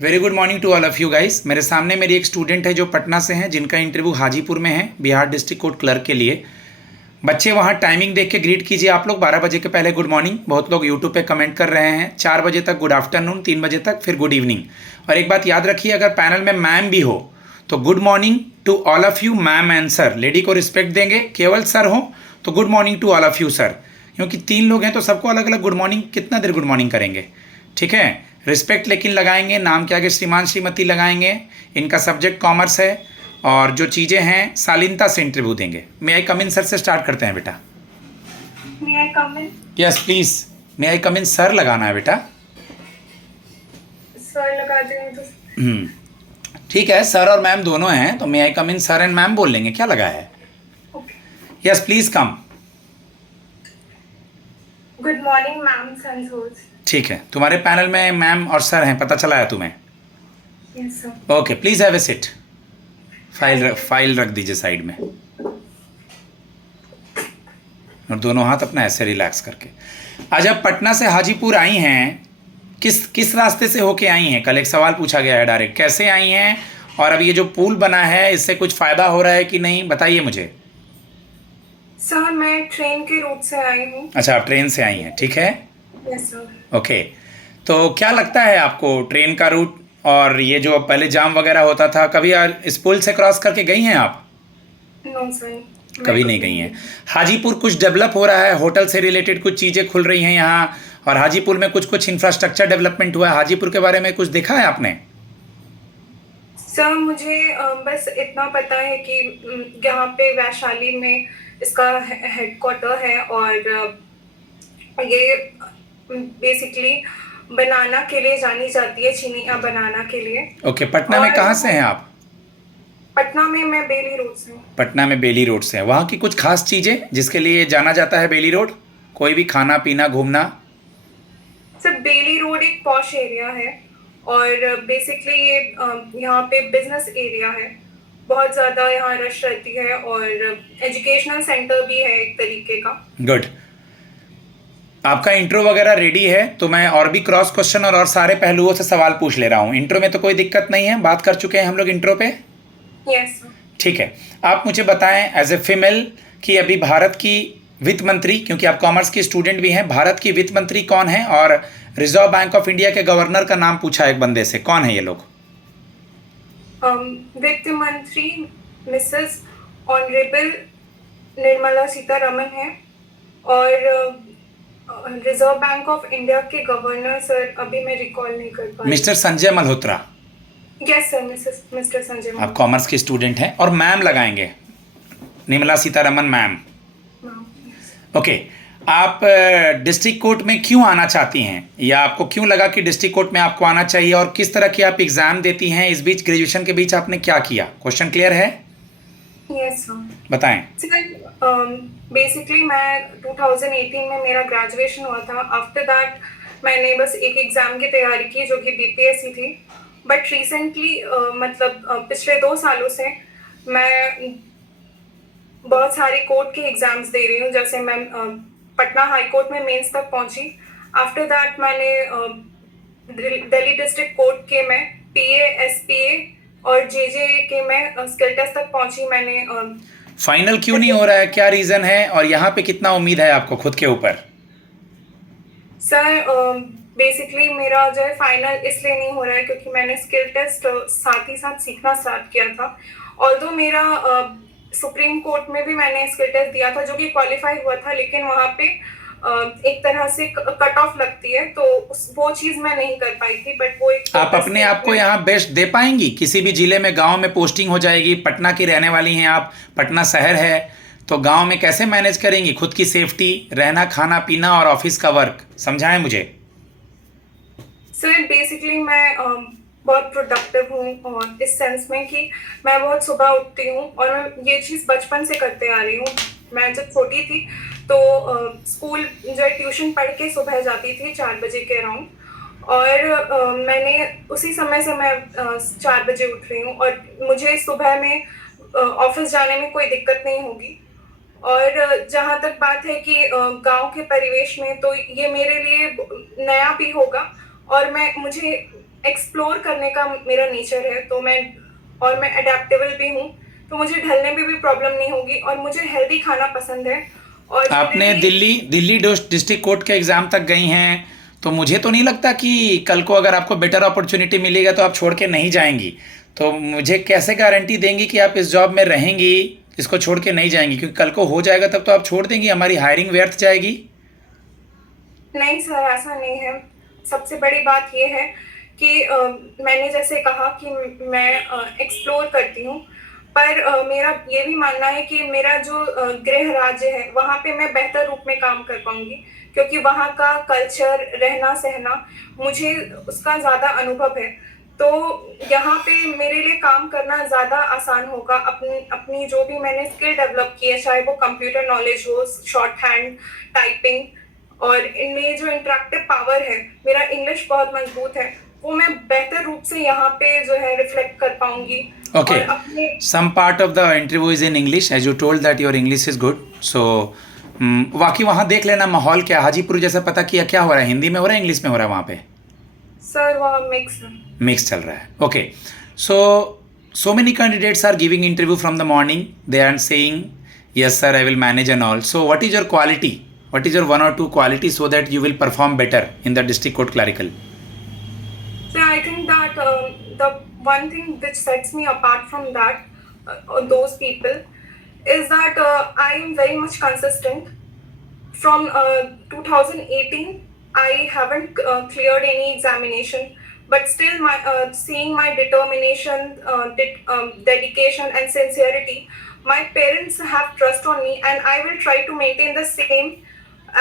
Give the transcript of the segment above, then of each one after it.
Very good morning to all of you guys. मेरे सामने मेरी एक स्टूडेंट है जो पटना से हैं, जिनका इंटरव्यू हाजीपुर में है बिहार डिस्ट्रिक्ट कोर्ट क्लर्क के लिए। बच्चे वहाँ टाइमिंग देख के ग्रीट कीजिए आप लोग। 12 बजे के पहले गुड मॉर्निंग। बहुत लोग यूट्यूब पे कमेंट कर रहे हैं। 4 बजे तक गुड आफ्टरनून, 3 बजे तक फिर गुड इवनिंग। और एक बात याद रखिए, अगर पैनल में मैम भी हो तो good morning to all of you ma'am and sir. Lady को रिस्पेक्ट देंगे। केवल सर हो तो good morning to all of you sir. क्योंकि 3 लोग हैं तो सबको अलग अलग गुड मॉर्निंग, कितना देर गुड मॉर्निंग करेंगे। ठीक है, रिस्पेक्ट लेकिन लगाएंगे। नाम के आगे श्रीमान श्रीमती लगाएंगे। इनका सब्जेक्ट कॉमर्स है और जो चीज़ें हैं शालीनता से इंटरव्यू देंगे। मे आई कम इन सर से स्टार्ट करते हैं बेटा। May I come in? Yes please. May I come in sir लगाना है बेटा। सर लगा देंगे तो ठीक है, सर और मैम दोनों हैं तो may I come in sir and ma'am बोल लेंगे, क्या लगा है। Okay. Yes please come. Good morning ma'am Sanjoj. ठीक है, तुम्हारे पैनल में मैम और सर हैं, पता चला है तुम्हें। Yes sir. Okay, please have a sit. File रख दीजिए साइड में और दोनों हाथ अपना ऐसे रिलैक्स करके। आज आप पटना से हाजीपुर आई हैं, किस रास्ते से होके आई हैं। कल एक सवाल पूछा गया है डायरेक्ट, कैसे आई हैं और अब ये जो पुल बना है इससे कुछ फ़ायदा हो रहा है कि नहीं, बताइए मुझे। सर मैं ट्रेन के रूट से आई हूँ। अच्छा, आप ट्रेन से आई हैं, ठीक है। Yes sir. ओके, तो क्या लगता है आपको ट्रेन का रूट और ये जो पहले जाम वगैरह होता था, कभी यार इस पुल से क्रॉस करके गई हैं आप। No sir. कभी नहीं गई हैं। हाजीपुर कुछ डेवलप हो रहा है, होटल से रिलेटेड कुछ चीज़ें खुल रही हैं यहाँ, और हाजीपुर में कुछ इंफ्रास्ट्रक्चर डेवलपमेंट हुआ है। हाजीपुर के बारे में कुछ देखा है आपने। सर मुझे बस इतना पता है कि यहाँ पे वैशाली में इसका हेडक्वार्टर है और ये बेसिकली बनाना के लिए जानी जाती है, चीनियाँ बनाना के लिए। ओके, पटना में और कहाँ से हैं आप। पटना में मैं बेली रोड से हूँ। पटना में बेली रोड से हैं। वहाँ की कुछ खास चीज़ें जिसके लिए जाना जाता है बेली रोड, कोई भी खाना पीना घूमना। सर बेली रोड एक पॉश एरिया है और बेसिकली ये यहाँ पे बिजनेस एरिया है। बहुत ज़्यादा यहाँ रश रहती है और एजुकेशनल सेंटर भी है एक तरीके का। गुड। आपका इंट्रो वगैरह रेडी है तो मैं और भी क्रॉस क्वेश्चन और सारे पहलुओं से सवाल पूछ ले रहा हूँ। इंट्रो में तो कोई दिक्कत नहीं है, बात कर चुके हैं हम लोग इंट्रो पे। Yes sir. ठीक है, आप मुझे बताएं एज ए फीमेल कि अभी भारत की वित्त मंत्री, क्योंकि आप कॉमर्स की स्टूडेंट भी हैं, भारत की वित्त मंत्री कौन है। और रिजर्व बैंक ऑफ इंडिया के गवर्नर का नाम पूछा एक बंदे से, कौन है ये लोग। वित्त मंत्री मिसेस ऑनरेबल निर्मला सीतारमन है और रिजर्व बैंक ऑफ इंडिया के गवर्नर सर अभी मैं रिकॉल नहीं कर पा रही। Mister Sanjay Malhotra. Yes sir, mister Sanjay आप मल्होत्रा। कॉमर्स के स्टूडेंट हैं और मैम लगाएंगे, निर्मला सीतारमन मैम। ओके, आप डिस्ट्रिक्ट कोर्ट में क्यों आना चाहती हैं, या आपको क्यों लगा कि डिस्ट्रिक्ट कोर्ट में आपको आना चाहिए, और किस तरह की आप एग्ज़ाम देती हैं। इस बीच ग्रेजुएशन के बीच आपने क्या किया, क्वेश्चन क्लियर है। Yes sir. बताएं। बेसिकली मैं 2018 में मेरा ग्रेजुएशन हुआ था। आफ्टर दैट मैंने बस एक एग्ज़ाम की तैयारी की जो कि बीपीएससी थी। बट रिसेंटली मतलब पिछले 2 सालों से मैं बहुत सारी कोर्ट के एग्ज़ाम्स दे रही हूँ। जैसे मैं पटना हाई कोर्ट में मेंस तक पहुँची। आफ्टर दैट मैंने दिल्ली डिस्ट्रिक्ट कोर्ट के मैं पीए, एसपीए और जेजे के मैं स्किल टेस्ट तक पहुँची। मैंने फाइनल क्यों नहीं हो रहा है, क्या रीज़न है, और यहाँ पे कितना उम्मीद है आपको खुद के ऊपर। सर बेसिकली मेरा जो है फाइनल इसलिए नहीं हो रहा है क्योंकि मैंने स्किल टेस्ट साथ ही साथ सीखना स्टार्ट किया था। ऑल्दो मेरा सुप्रीम कोर्ट में भी मैंने स्किल टेस्ट दिया था जो कि क्वालिफाई हुआ था, लेकिन वहाँ पे एक तरह से कट ऑफ लगती है तो वो चीज़ मैं नहीं कर पाई थी। बट वो एक आप अपने आप को यहाँ बेस्ट दे पाएंगी, किसी भी जिले में गांव में पोस्टिंग हो जाएगी, पटना की रहने वाली हैं आप, पटना शहर है तो गांव में कैसे मैनेज करेंगी खुद की सेफ्टी, रहना खाना पीना और ऑफिस का वर्क, समझाएं मुझे। सर बेसिकली मैं बहुत प्रोडक्टिव हूँ और इस सेंस में कि मैं बहुत सुबह उठती हूँ और मैं ये चीज़ बचपन से करते आ रही हूँ। मैं जब छोटी थी तो स्कूल जो ट्यूशन पढ़ के सुबह जाती थी 4 बजे के अराउंड, और मैंने उसी समय से मैं 4 बजे उठ रही हूँ और मुझे सुबह में ऑफिस जाने में कोई दिक्कत नहीं होगी। और जहाँ तक बात है कि गांव के परिवेश में, तो ये मेरे लिए नया भी होगा और मुझे एक्सप्लोर करने का मेरा नेचर है, तो मैं अडेप्टेबल भी हूँ, तो मुझे ढलने में भी प्रॉब्लम नहीं होगी, और मुझे हेल्दी खाना पसंद है। और आपने मेरे लिए दिल्ली डिस्ट्रिक्ट कोर्ट के एग्ज़ाम तक गई हैं, तो मुझे तो नहीं लगता कि कल को अगर आपको बेटर अपॉर्चुनिटी मिलेगा तो आप छोड़ के नहीं जाएंगी। तो मुझे कैसे गारंटी देंगी कि आप इस जॉब में रहेंगी, इसको छोड़ के नहीं जाएंगी? क्योंकि कल को हो जाएगा तब तो आप छोड़ देंगी, हमारी हायरिंग व्यर्थ जाएगी। नहीं सर, ऐसा नहीं है। सबसे बड़ी बात ये है कि मैंने जैसे कहा कि मैं एक्सप्लोर करती हूँ, पर मेरा ये भी मानना है कि मेरा जो गृह राज्य है वहाँ पे मैं बेहतर रूप में काम कर पाऊंगी, क्योंकि वहाँ का कल्चर, रहना सहना, मुझे उसका ज़्यादा अनुभव है। तो यहाँ पे मेरे लिए काम करना ज़्यादा आसान होगा। अपनी अपनी जो भी मैंने स्किल डेवलप की है, चाहे वो कंप्यूटर नॉलेज हो, शॉर्ट हैंड, टाइपिंग, और इनमें जो इंटरेक्टिव पावर है, मेरा इंग्लिश बहुत मजबूत है, वो मैं बेहतर रूप से यहाँ पे जो है रिफ्लेक्ट कर पाऊंगी। Okay, और अपने some part of the interview is in English, as you told that your English is good. So, बाकी वहाँ देख लेना माहौल क्या, हाजीपुर जैसा पता किया क्या हो रहा है, हिंदी में हो रहा है, इंग्लिश में हो रहा है वहाँ पे? सर वहाँ मिक्स मिक्स चल रहा है। Okay, so many candidates are giving interview from the morning. They are saying, yes sir, I will manage and all. So what is your quality? What is your one or two quality so that you will perform better in the district court clerical? So I think that the one thing which sets me apart from those people is that I am very much consistent. From 2018, I haven't cleared any examination, but still, seeing my determination, dedication, and sincerity, my parents have trust on me, and I will try to maintain the same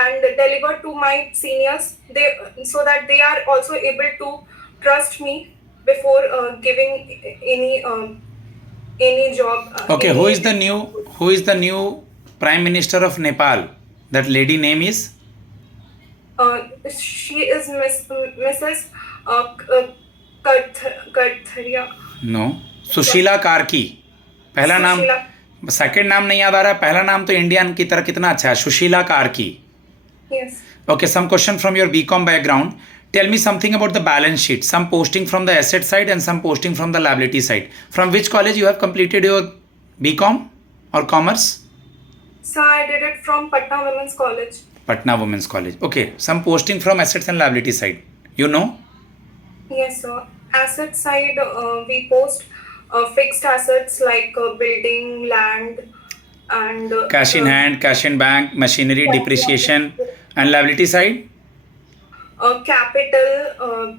and deliver to my seniors, so that they are also able to trust me before giving any job. Okay, who is the new Prime Minister of Nepal? That lady name is? She is Mrs. Kartharia. No, Sushila Karki. पहला नाम, Sushila. Second नाम नहीं याद आ रहा, पहला नाम तो Indian की तरह कितना अच्छा है, Sushila Karki. Yes. Okay, some question from your BCom background. Tell me something about the balance sheet. Some posting from the asset side and some posting from the liability side. From which college you have completed your BCom or commerce? So I did it from Patna Women's College. Patna Women's College. Okay, some posting from assets and liability side. You know? Yes, sir. Asset side, we post fixed assets like building, land, and Cash in hand, cash in bank, machinery, depreciation. And liability side? capital,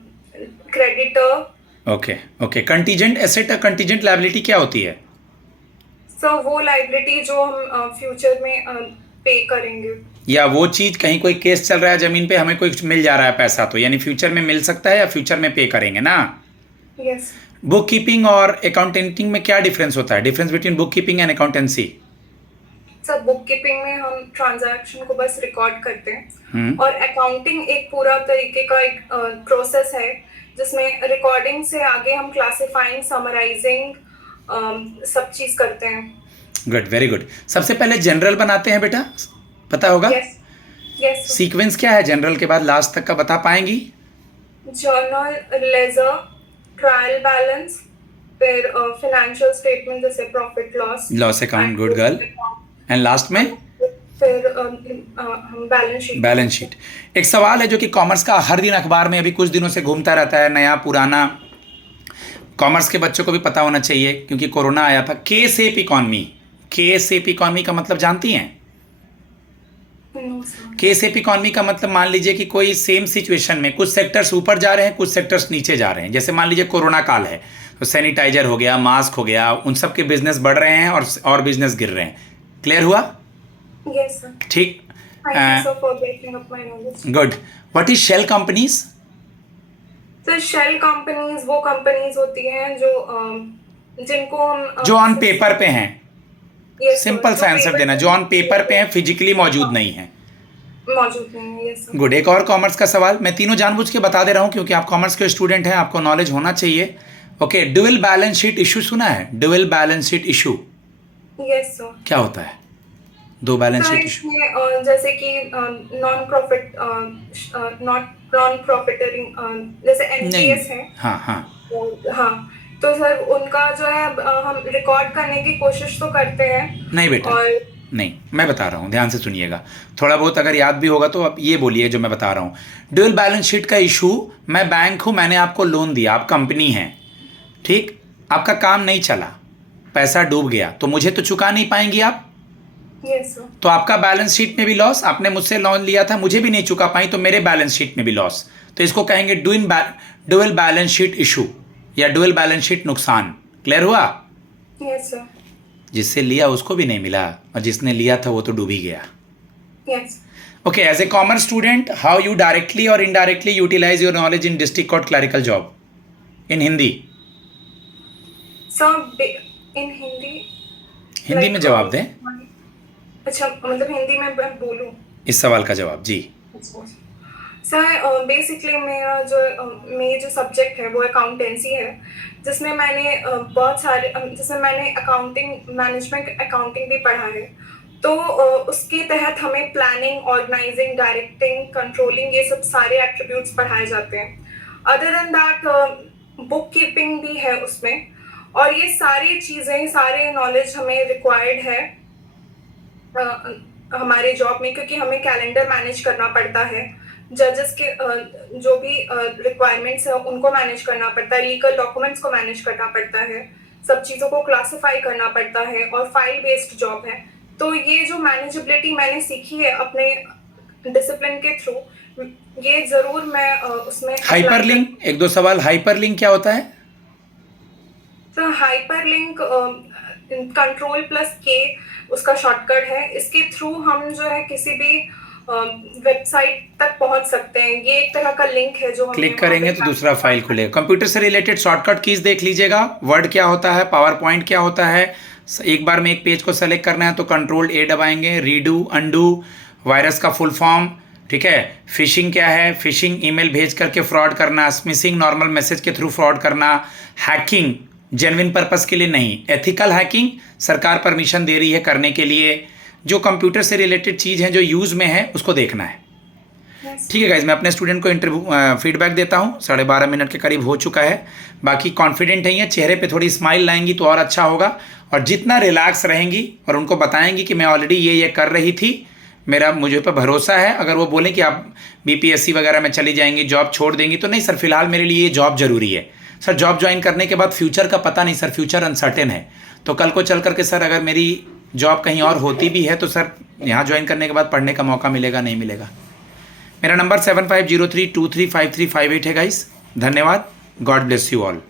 creditor. Okay, okay. Contingent asset और contingent liability क्या होती है? So वो liability जो हम future में पे करेंगे। या वो चीज़ कहीं कोई केस चल रहा है ज़मीन पे, हमें कोई मिल जा रहा है पैसा, तो यानी फ्यूचर में मिल सकता है या फ्यूचर में पे करेंगे ना? यस। बुक कीपिंग और अकाउंटेंटिंग में क्या डिफरेंस होता है? Difference between book keeping and accountancy? Sir book keeping में हम ट्रांजैक्शन को बस रिकॉर्ड करते हैं, और अकाउंटिंग एक पूरा तरीके का एक प्रोसेस है जिसमें रिकॉर्डिंग से आगे हम क्लासिफाइंग, समराइजिंग, सब चीज करते हैं। Good, very good. सबसे पहले जनरल बनाते हैं बेटा, पता होगा? Yes yes. सीक्वेंस क्या है जनरल के बाद लास्ट तक का, बता पाएंगी? जर्नल, लेजर, ट्रायल बैलेंस, फिर फाइनेंशियल स्टेटमेंट जैसे profit loss account, good girl. And last में फिर बैलेंस शीट। Balance sheet. एक सवाल है जो कि कॉमर्स का हर दिन अखबार में अभी कुछ दिनों से घूमता रहता है, नया पुराना, कॉमर्स के बच्चों को भी पता होना चाहिए क्योंकि कोरोना आया था। के सेप इकॉनमी, के सेप इकॉनमी का मतलब जानती हैं? के सेप इकॉनमी का मतलब मान लीजिए कि कोई सेम सिचुएशन में कुछ सेक्टर्स ऊपर जा रहे हैं, कुछ सेक्टर्स नीचे जा रहे हैं। जैसे मान लीजिए कोरोना काल है तो सैनिटाइजर हो गया, मास्क हो गया, उन सब के बिजनेस बढ़ रहे हैं और बिजनेस गिर रहे हैं। क्लियर हुआ? Yes sir. ठीक। Thank you sir for breaking up my knowledge. Good. What is shell companies? Sir shell companies वो कंपनीज होती हैं जो जिनको हम जो ऑन पेपर पे हैं। सिंपल सा आंसर देना, जो ऑन पेपर पे हैं, फिजिकली मौजूद नहीं है। मौजूद नहीं है। Yes sir. गुड। एक और कॉमर्स का सवाल, मैं तीनों जानबूझ के बता दे रहा हूँ क्योंकि आप कॉमर्स के स्टूडेंट हैं, आपको नॉलेज होना चाहिए। Okay, dual balance sheet issue सुना है? Dual balance sheet issue yes sir. क्या होता है? दो बैलेंस सर शीट। इसमें जैसे कि नॉन प्रॉफिट नॉन प्रॉफिटिंग जैसे नहीं, एनपीएस है। हाँ हाँ, हाँ, तो सर उनका जो है हम रिकॉर्ड करने की कोशिश तो करते हैं। नहीं बेटा, और नहीं, मैं बता रहा हूँ, ध्यान से सुनिएगा। थोड़ा बहुत अगर याद भी होगा तो आप ये बोलिए जो मैं बता रहा हूँ। ड्यूअल बैलेंस शीट का इशू, मैं बैंक हूँ, मैंने आपको लोन दिया, आप कंपनी हैं, ठीक, आपका काम नहीं चला, पैसा डूब गया, तो मुझे तो चुका नहीं पाएंगी आप, यस सर। तो आपका बैलेंस शीट में भी लॉस, आपने मुझसे लोन लिया था, मुझे भी नहीं चुका पाई, तो मेरे बैलेंस शीट में भी लॉस। तो इसको कहेंगे डुअल बैलेंस शीट इशू या डुअल बैलेंस शीट नुकसान। क्लियर हुआ? Yes sir. जिससे लिया उसको भी नहीं मिला, और जिसने लिया था वो तो डूब ही गया। Yes Okay, as a commerce student, how you directly or indirectly utilize your knowledge in district court clerical job? In Hindi. Sir in Hindi. Hindi में जवाब दें अच्छा, मतलब हिंदी में मैं बोलूं? इस सवाल का जवाब जी। सर बेसिकली मेरा जो सब्जेक्ट है वो अकाउंटेंसी है, जिसमें मैंने बहुत सारे जिसमें मैंने अकाउंटिंग मैनेजमेंट अकाउंटिंग भी पढ़ा है। तो उसके तहत हमें प्लानिंग, ऑर्गेनाइजिंग, डायरेक्टिंग, कंट्रोलिंग, ये सब सारे एट्रीब्यूट्स पढ़ाए जाते हैं। Other than that book keeping भी है उसमें, और ये सारी चीज़ें, सारे नॉलेज हमें रिक्वायर्ड है हमारे जॉब में, क्योंकि हमें कैलेंडर मैनेज करना पड़ता है, जजेस के जो भी रिक्वायरमेंट्स है उनको मैनेज करना पड़ता है, लीगल डॉक्यूमेंट्स को मैनेज करना पड़ता है, सब चीज़ों को क्लासिफाई करना पड़ता है, और फाइल बेस्ड जॉब है। तो ये जो मैनेजेबिलिटी मैंने सीखी है अपने डिसिप्लिन के थ्रू, ये ज़रूर मैं उसमें हाइपरलिंक, एक दो सवाल, हाइपरलिंक क्या होता है? तो हाइपरलिंक कंट्रोल प्लस के उसका शॉर्टकट है। इसके थ्रू हम जो है किसी भी वेबसाइट तक पहुंच सकते हैं। ये एक तरह का लिंक है जो क्लिक करेंगे तो दूसरा फाइल खुलेगा। कंप्यूटर से रिलेटेड शॉर्टकट कीज देख लीजिएगा। वर्ड क्या होता है, पावर पॉइंट क्या होता है, एक बार में एक पेज को सेलेक्ट करना है तो कंट्रोल ए दबाएंगे, रीडू, अंडू, वायरस का फुल फॉर्म, ठीक है। फिशिंग क्या है, फिशिंग ईमेल भेज करके फ्रॉड करना, स्मिशिंग नॉर्मल मैसेज के थ्रू फ्रॉड करना, हैकिंग जेन्युइन पर्पस के लिए नहीं, एथिकल हैकिंग सरकार परमिशन दे रही है करने के लिए। जो कंप्यूटर से रिलेटेड चीज़ है जो यूज़ में है उसको देखना है। ठीक है गाइज, मैं अपने स्टूडेंट को इंटरव्यू फीडबैक देता हूँ। 12.5 मिनट के करीब हो चुका है। बाकी कॉन्फिडेंट है, चेहरे पे थोड़ी स्माइल लाएंगी तो और अच्छा होगा, और जितना रिलैक्स रहेंगी और उनको बताएंगी कि मैं ऑलरेडी ये कर रही थी, मेरा मुझे पे भरोसा है। अगर वो बोलें कि आप बीपीएससी वगैरह में चली जाएंगी, जॉब छोड़ देंगी, तो नहीं सर, फिलहाल मेरे लिए ये जॉब ज़रूरी है। सर जॉब ज्वाइन करने के बाद फ्यूचर का पता नहीं सर, फ्यूचर अनसर्टेन है, तो कल को चल करके सर अगर मेरी जॉब कहीं और होती भी है तो सर यहाँ ज्वाइन करने के बाद पढ़ने का मौका मिलेगा नहीं मिलेगा। मेरा नंबर 7503235358 है गाइस। धन्यवाद। God bless you all.